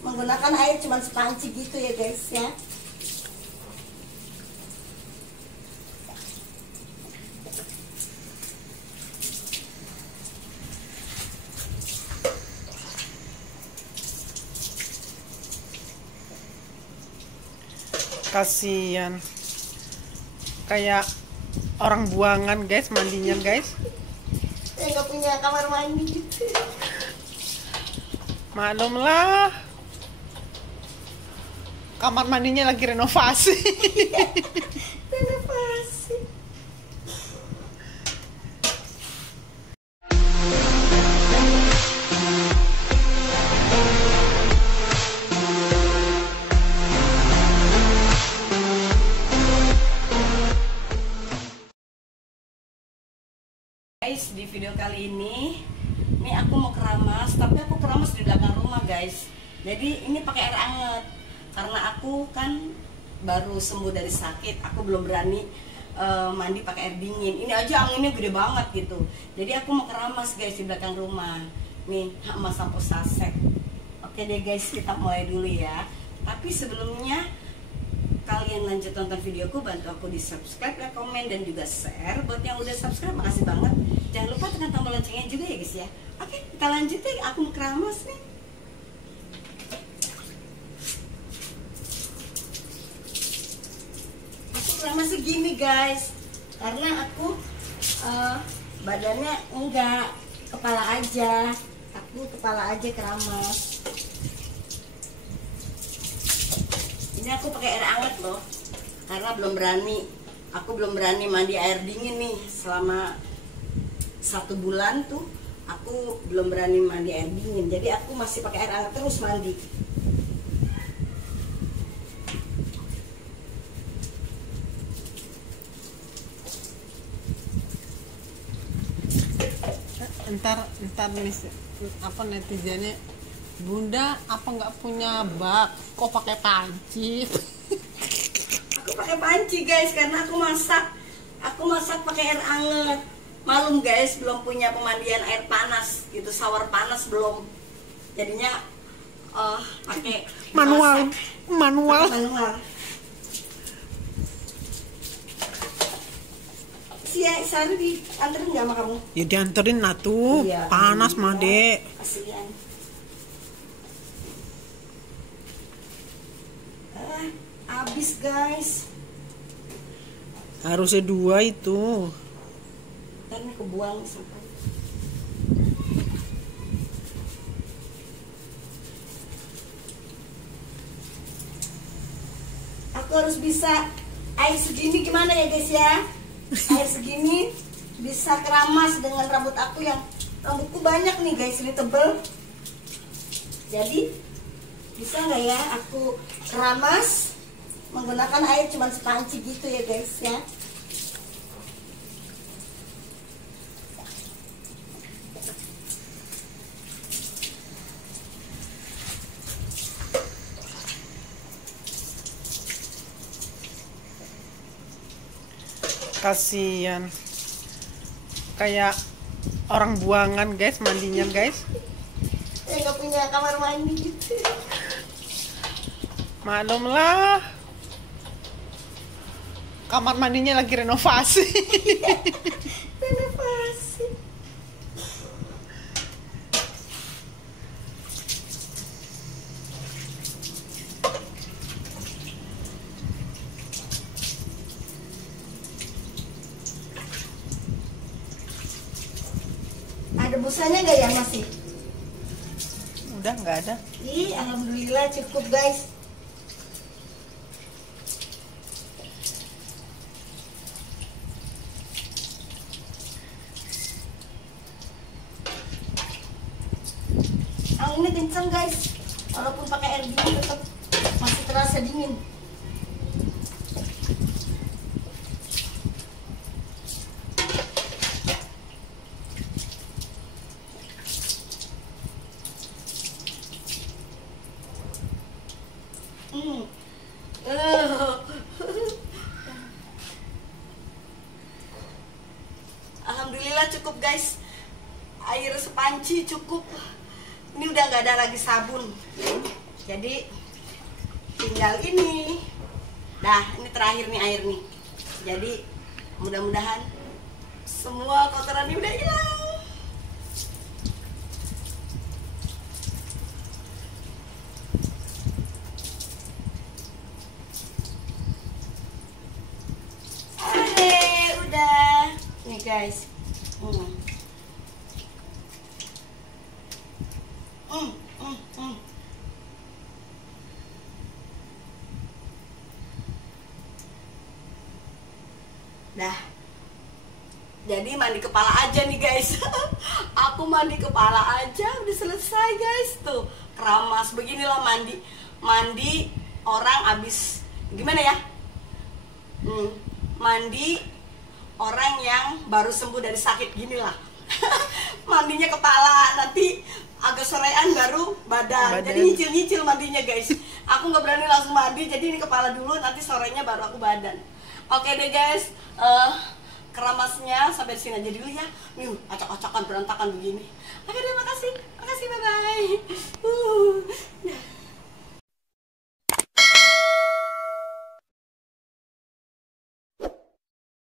menggunakan air cuma sepanci gitu ya guys ya. Kasian, kayak orang buangan guys mandinya guys. Saya nggak punya kamar mandi gitu. Maklumlah, kamar mandinya lagi renovasi. Renovasi. Guys, di video kali ini aku mau keramas, tapi aku keramas di belakang rumah guys. Jadi ini pakai air hangat karena aku kan baru sembuh dari sakit, aku belum berani mandi pakai air dingin. Ini aja anginnya gede banget gitu. Jadi aku mau keramas guys di belakang rumah. Nih sama sampo saset. Oke deh guys, kita mulai dulu ya. Tapi sebelumnya kalian lanjut nonton videoku, bantu aku di subscribe, like, komen, dan juga share. Buat yang udah subscribe, makasih banget. Jangan lupa tekan tombol loncengnya juga ya guys ya. Oke, kita lanjut ya, aku mau keramas nih. Aku keramas segini guys, karena aku badannya enggak, kepala aja. Aku kepala aja keramas. Ini aku pakai air hangat loh, karena aku belum berani mandi air dingin nih. Selama 1 bulan tuh aku belum berani mandi air dingin, jadi aku masih pakai air hangat terus mandi. Entar nih apa netizennya, Bunda apa nggak punya bak, kok pakai panci? Aku pakai panci guys, karena aku masak pakai air hangat. Malum guys, belum punya pemandian air panas gitu, shower panas belum. Jadinya pakai manual. Sari dianterin nggak sama kamu? Ya dianterin lah tuh, iya, panas mah dek. Kasihan. Habis guys. Harusnya 2 itu. Ntar nih kebuang sampai. Aku harus bisa air segini gimana ya guys ya? Air segini bisa keramas dengan rambut aku yang rambutku banyak nih guys, ini tebel. Jadi bisa nggak ya aku keramas menggunakan air cuma sepanci gitu ya guys ya. Kasian, kayak orang buangan guys mandinya guys. Saya nggak punya kamar mandi gitu. Maklumlah, kamar mandinya lagi renovasi. Renovasi. Ada busanya nggak ya masih? Udah nggak ada. Ih, alhamdulillah cukup guys. Anginnya kenceng guys, walaupun pakai air dingin tetap masih terasa dingin. Alhamdulillah cukup guys, air sepanci cukup. Ini udah nggak ada lagi sabun. Jadi tinggal ini. Dah, ini terakhir nih air nih. Jadi mudah-mudahan semua kotoran ini udah hilang. Udah. Nih guys. Dah. Jadi mandi kepala aja nih guys. Aku mandi kepala aja udah selesai guys. Tuh keramas beginilah mandi. Mandi orang abis gimana ya? Mandi orang yang baru sembuh dari sakit ginilah. Mandinya kepala, nanti agak sorean baru badan. Jadi nyicil-nyicil mandinya guys. Aku nggak berani langsung mandi, jadi ini kepala dulu, nanti sorenya baru aku badan. Oke deh guys, keramasnya sampai sini aja dulu ya. Acak-acakan berantakan begini. Oke deh, makasih, bye bye.